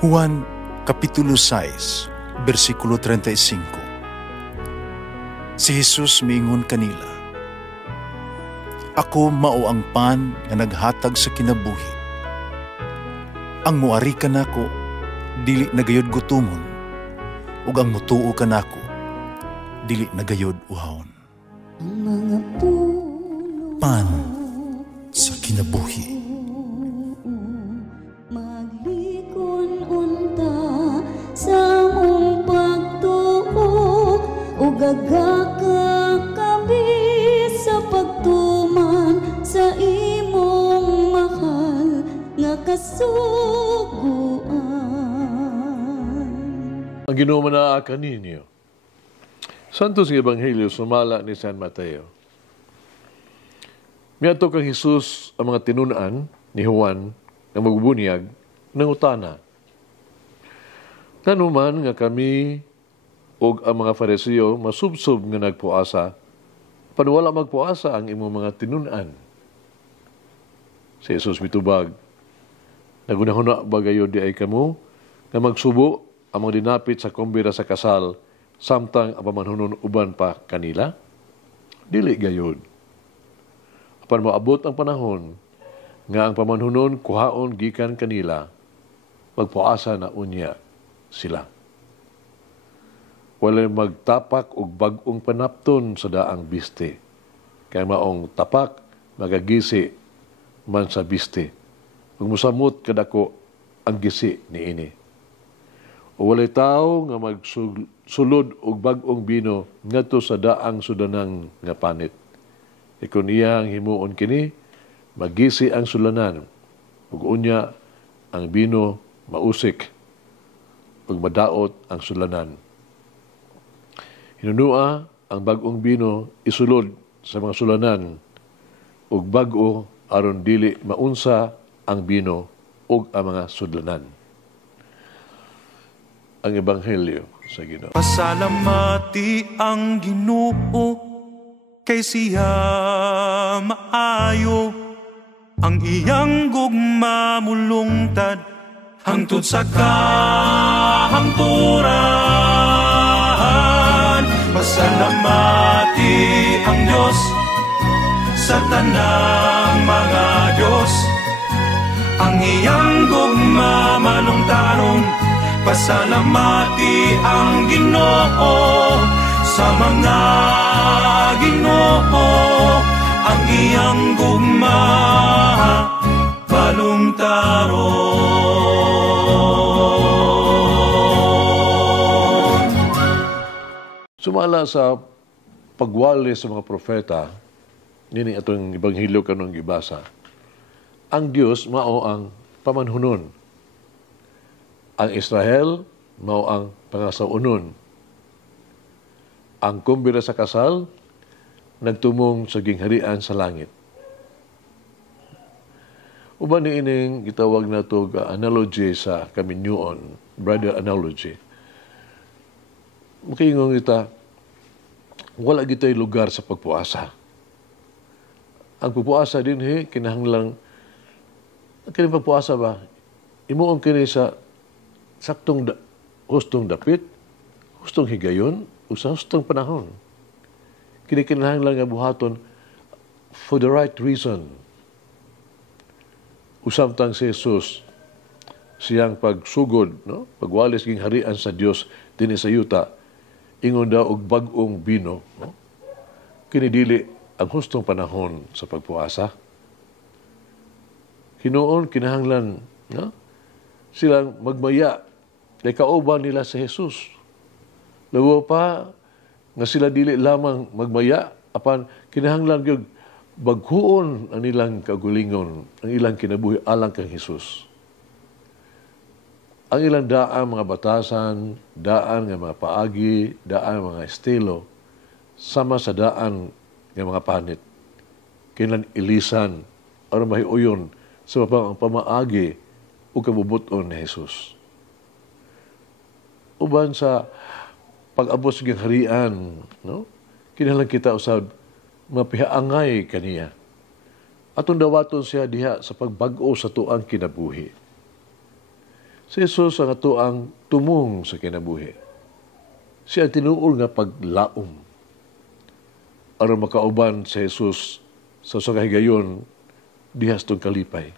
Juan Kapitulo 6, versikulo 35. Si Jesus miingon kanila, "Ako mao ang pan nga naghatag sa kinabuhi. Ang muari kanako dili nagayod gutomon, ug ang mutuo kanako dili nagayod uhawon." Ang mga puno Pan sa kinabuhi. maglikon unta sa mong pagtuo ug gagaka kami sa pagtuman sa imong mahal nga kasuguan. Ang Ginoo manaakan ninyo. Santos ng Ebanghelyo sumala ni San Mateo. Miadto kang Jesus ang mga tinunan ni Juan nga magbubunyag ng utana. Kanuman nga kami og ang mga Fariseo masubsob nga nagpuasa, panwala magpuasa ang imong mga tinunan. Si Jesus mitubag, nagunahuna ba gayud di ay kamo nga magsubo ang mga dinapit sa kumbira sa kasal samtang ang pamanhunon uban pa kanila? Dili gayud. Apan moabot ang panahon nga ang pamanhunon kuhaon gikan kanila, magpuasa na unya sila. Walay magtapak og bag-ong panapton sa daang biste, kay maong tapak magagisi man sa biste. Ug mosamot kadako ang gisi niini. O walay tao nga magsulod og bag-ong bino ngadto sa daang sudanang nga panit. Ikon iya ang himuon kini, magisi ang sulanan, ug unya ang bino mausik, ug madaot ang sulanan. Hinunua ang bag-ong bino isulod sa mga sulanan, ug bag-o aron dili maunsa ang bino ug ang mga sudlanan. Ang Ebanghelyo sa Ginoo. Pasalamati ang Ginoo kay siya maayo, ang iyang gugma mulungtad hangtod sa kahangturan. Pasalamati ang Diyos sa tanang mga Diyos, ang iyang gugma malungtaron. Pasalamati ang Ginoo sa mga Ginoo, ang iyang gugma balungtaron. Sumala sa pagwali sa mga propeta, nini atong Ebanghelyo kanong gibasa, ang Dios mao ang pamanhunon. Ang Israel mao ang pangasaunon. Ang kumbira sa kasal nagtumong sa gingharian sa langit. Uban ni ining gitawag nato analogy sa kaminyoon, brother analogy. Makingong kita, wala gito'y lugar sa pagpuasa. Ang pagpuasa din kinahanglang kini pagpuasa ba? Imuong kini sa saktong hustong dapit, hustong higayon, o sa hustong panahon. Kinikinahanglan nga buhaton for the right reason. Usamtang si Jesus, siyang pagsugod, no? Pagwalis ging harian sa Dios dinhi sa yuta, ingon daw og bag-ong bino, no? Kinidili ang hustong panahon sa pagpuasa. Hinuon kinahanglan, no? Silang magmaya kay kauban nila sa Jesus. Lawa pa nga sila dili lamang magmaya, apan kinahanglan gyud baghuon ang ilang kagulingon, ang ilang kinabuhi alang kang Jesus. Ang ilang daan mga batasan, daan nga mga paagi, daan mga estilo, sama sa daan nga mga panit. Kinahanglan ilisan aron mahiuyon sa pamaagi o kabubuton ni Jesus. Uban sa pag-abot sa harian, no? Kinahanglan kita usab mapihaangay kaniya. Atong dawaton siya diha sa pagbag-o sa tuang kinabuhi. Si Jesus ang ato ang tumong sa kinabuhi. Siya ang tinuol nga paglaom. Aron makauban si Jesus sa kahigayon dihas tong kalipay.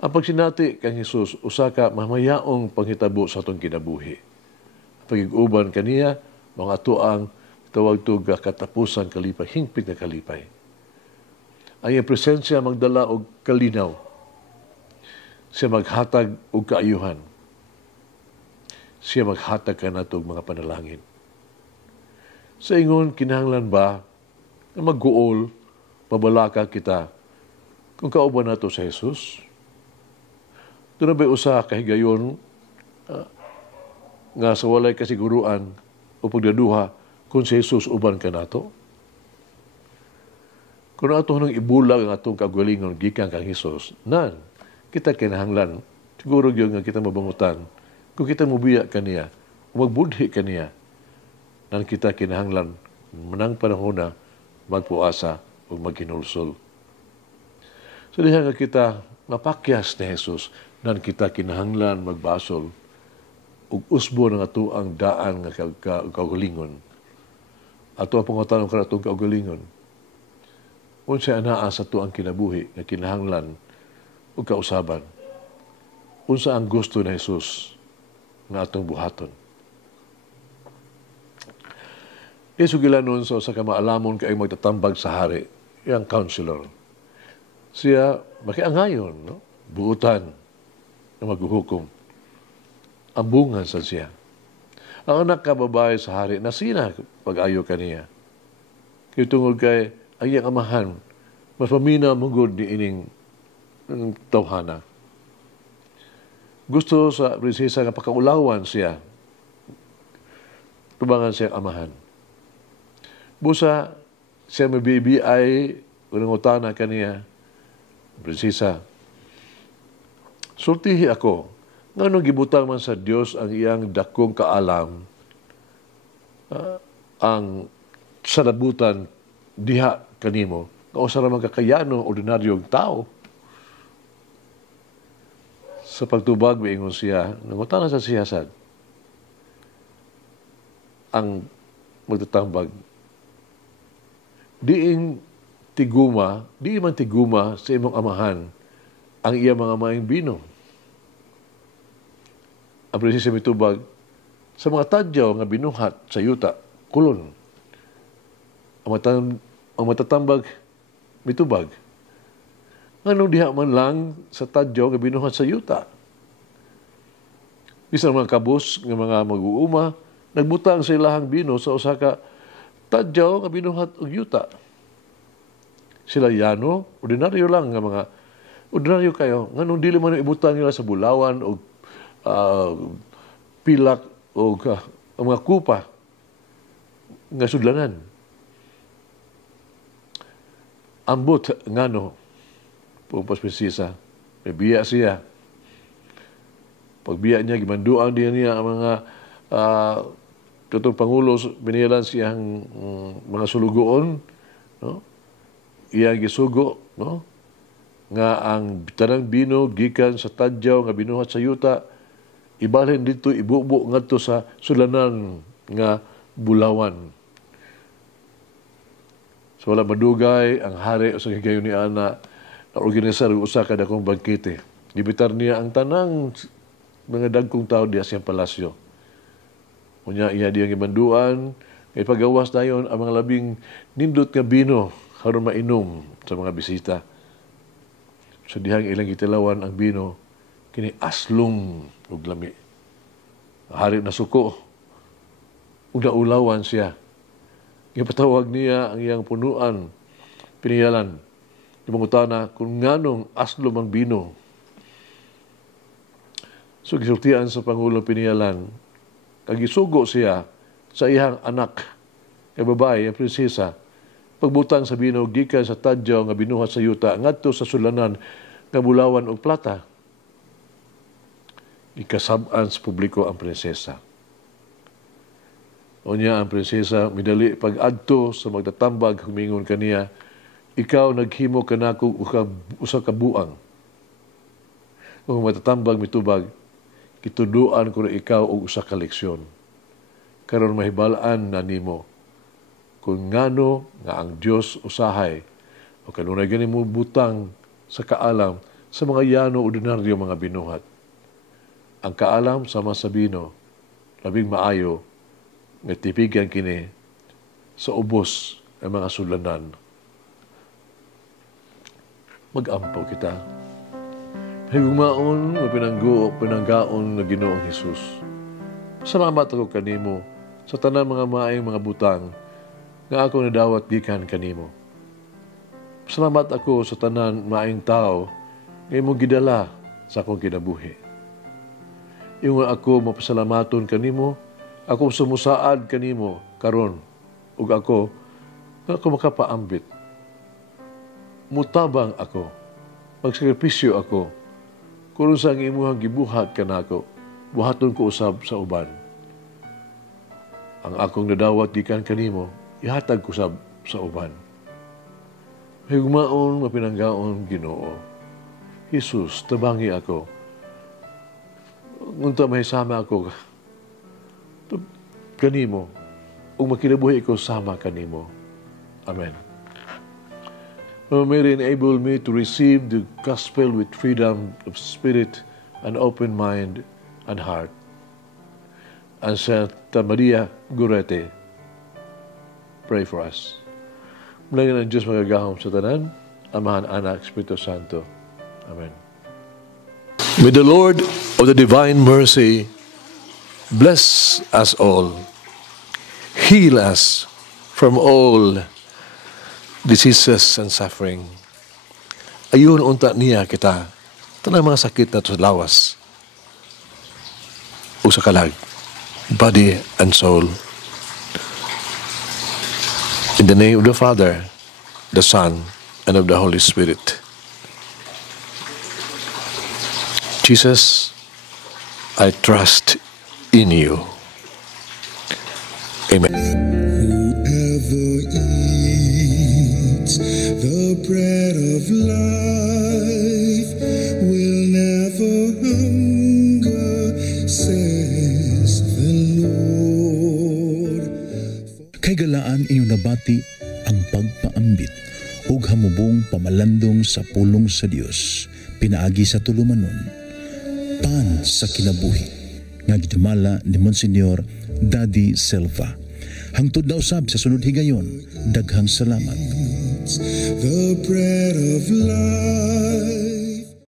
Ang pagsinati kang Jesus usa ka mamayaong panghitabo sa atong kinabuhi. Pag-uban kaniya mga ato ang tawag to katapusan kalipay, hingpit nga kalipay. Ang iyang presensya magdala og kalinaw. Siya maghatag og kaayuhan. Siya maghatag kanato og mga panalangin. Sa ingon, kinahanglan ba na magguol, mabalaka kita kung kauban nato sa Jesus? Doon na ba usa kahigayon nga sa walay kasiguruan o pagdaduha kung si Jesus uban ka nato? Kung ato nang ibulag ang atong kagalingon gikan kang Jesus, nan, kita kinahanglan, siguro yun nga kita mabangutan, kung kita mubiya kaniya, o magbudhi kaniya, nan kita kinahanglan, manang panahon na, magpuasa o magkinulsol. So diha nga kita mapakyas ni Jesus, nan kita kinahanglan magbasol, ug usbo ng ato ang daan nga kagalingon. Ato ang pangutan ng atong kagalingon. Unsa anaa sa to ang kinabuhi nga kinahanglan ug kausaban. Unsa ang gusto ni Jesus nga atong buhaton. Isugilanon sa kamaalamon kay magtatambag sa hari, iyang counselor. Siya makiangayon, no? Buutan na maghuhukom. Ambungan sa siya. Ang anak ka babae sa hari, nasina pag-ayo kaniya. Kaya tungod kay ang iyang amahan, mas pamina mugod ni ining tawhana. Gusto sa prinsesa nga pakaulawan siya. Tubangan siya amahan. Busa siya mabibiyay, unang utana kaniya, prinsesa, sultihi ako, nga nung gibutang man sa Diyos ang iyang dakong kaalam, ang sanabutan diha kanimo, o sa ramang kakayano, ordinaryong tao. Sa pagtubag, maingon siya, nangutana sa siyasad, ang magtatambag, diin man tiguma sa imong amahan, ang iya mga maing bino. Ang prinsesa mitubag, sa mga tadyaw nga binuhat sa yuta, kulon. Ang matatambag, mitubag. Nganong diha man lang sa tadyaw nga binuhat sa yuta. Bisan mga kabus nga mga mag-uuma, nagbutang sa ilahang bino sa usa ka tadyaw nga binuhat og yuta. Sila yano, ordinaryo lang nga mga ordinaryo kayo. Nganong dili man ibutang nila sa bulawan o pilak o mga kupa nga sudlanan. Ambot ngano pumpas prinsesa, may biya siya. Pagbiya niya, gimanduan din niya ang mga tutong pangulo, biniyalan siyang mga sulugoon, no? Iyang gisugo, no? Nga ang tanang bino gikan sa tadyaw nga binuhat sa yuta, ibalhin dito ibubo ngadto sa sulanan nga bulawan. So wala madugay ang hari sa higayon ni ana na organisar usa ka dakong bangkete. Gibitar niya ang tanang mga dagkong tao diya siyang palasyo. Unya iya diyang gimanduan, kay pagawas dayon ang mga labing nindot nga bino aron mainom sa mga bisita. So dihang ilang gitilawan ang bino, kini aslong ug lami. Hari na suko, ug naulawan siya. Gipatawag niya ang iyang punuan, piniyalan. Imangutana kung nganong aslom ang bino. So gisultian sa Pangulong piniyalan, kagisugo siya sa iyang anak, kay babae, ang prinsesa, pagbutang sa bino, gikan sa tadyaw nga binuhat sa yuta, ngadto sa sulanan nga bulawan og plata. Ikasab-an sa publiko ang prinsesa. Unya ang prinsesa, midali pag-adto sa magtatambag, humingon kaniya, ikaw naghimo kanako usa ka buang. Kung matatambag mitubag, kituduan ko na ikaw og usa ka leksyon. Karon mahibalaan na nimo kung ngano nga ang Dios usahay o kanunay gani mo butang sa kaalam sa mga yano ordinaryo mga binuhat. Ang kaalam sama sa bino, labing maayo, nga tipigan kini sa ubos ng mga sulanan. Mag-ampaw kita. Higumaon nga pinanggaon nga Ginoong Hesus. Salamat ako kanimo sa tanang mga maayong mga butang nga ako nadawat gikan kanimo. Salamat ako sa tanan maayong tao nga imong gidala sa akong kinabuhi. Yung ako mapasalamaton kanimo, ako sumusaad kanimo karon ug ako makapaambit. Mutabang ako, magsakripisyo ako, kung sa imuhang gibuhat kanako, buhaton ko usab sa uban. Ang akong nadawat gikan kanimo, ihatag ko sa uban. Higmaon mapinanggaon Ginoo. Jesus, tabangi ako. Ngunta mahisama ako kanimo, ug makinabuhi ko sama kanimo. Amen. May enable me to receive the gospel with freedom of spirit and open mind and heart. And Santa Maria Gorete, pray for us. Mulangin ang Diyos magagahom sa tanan, Amahan, Anak, Espiritu Santo. Amen. May the Lord of the divine mercy bless us all, heal us from all diseases and suffering. Ayun unta niya kita, tanang mga sakit na sa lawas o sa kalag, body and soul. In the name of the Father, the Son, and of the Holy Spirit. Jesus, I trust in you. Amen. Whoever eats the bread of life will never hunger, says the Lord. Kay galaan inyong nabati ang pagpaambit ug hamubong pamalandong sa pulong sa Dios pinaagi sa tulumanon. Pan sa kinabuhi nga gidumala ni Monsignor Daddy Silva. Hangtod na usab sa sunod higayon, daghang salamat. The bread of life.